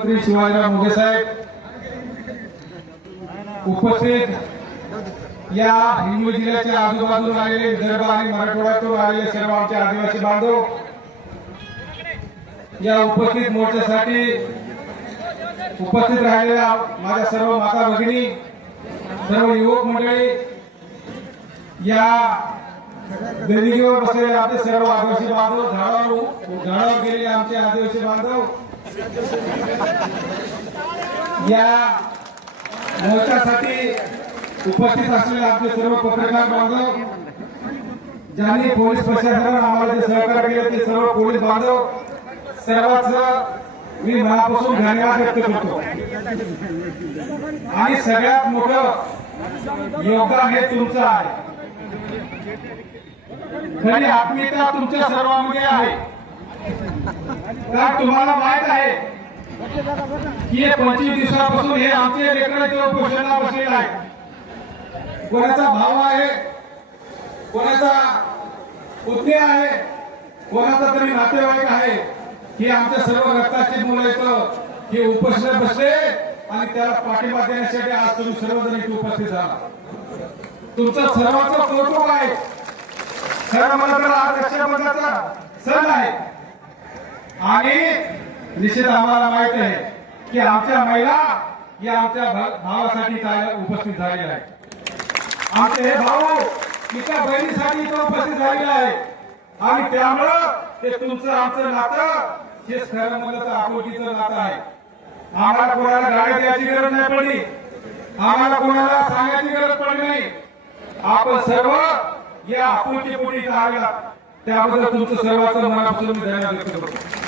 मंत्री शिवाजीराव मोघे साहेब उपस्थित या हिंगोली जिल्ह्याच्या आजूबाजून आलेले विदर्भ आणि मराठवाड्यातून आलेले सर्व आमचे आदिवासी बांधव या उपस्थित मोर्चासाठी उपस्थित राहिलेल्या माझ्या सर्व माता भगिनी सर्व युवक मंडळी या वेदिकेवर बसलेले आमचे सर्व आदिवासी बांधव झाडावर गेलेले आमचे आदिवासी बांधव या मोर्चासाठी उपस्थित असलेले आमचे सर्व पत्रकार बांधव ज्यांनी पोलीस प्रशासनाला आम्हाला जे सहकार्य केले ते सर्व पोलीस बांधव सर्वांचं मी मनापासून धन्यवाद व्यक्त करतो। आणि सगळ्यात मोठं योगदान हे तुमचं आहे। खरी आत्मीयता तुमच्या सर्वांमध्ये आहे। कारण तुम्हाला माहित आहे की 25 दिवसापासून हे आमचे लेकरं उपोषणाला बसलेले आहे। कोणाचा भाव आहे, कोणाचा पुतण्या आहे, कोणाचा तरी नातेवाईक आहे ही आमच्या सर्व रक्ताची मुलं येतं हे उपोषणाला बसले आणि त्याला पाठिंबा देण्यासाठी आज तुम्ही सर्वजण इथे उपस्थित झाला। तुमचं सर्वांचं कौतुक आहे। खरं म्हणलं तर आज रक्षाबंधनाचा सण आहे आणि निश्चित आम्हाला माहित आहे की आमच्या महिला या आमच्या भावासाठी उपस्थित झालेल्या आहेत। आमचे हे भाऊ तिच्या बहिणीसाठी इथं उपस्थित झालेले आहे आणि त्यामुळं ते तुमचं आमचं नातं हे खरं म्हणलं तर आपुलकीचं नातं आहे। आम्हाला कोणाला गाडी द्यायची गरज नाही पडली, आम्हाला कोणाला सांगायची गरज पडली नाही। आपण सर्व या आपुलकीपोटी आलेला त्याबद्दल तुमचं सर्वांचं मनापासून धन्यवाद व्यक्त करतो।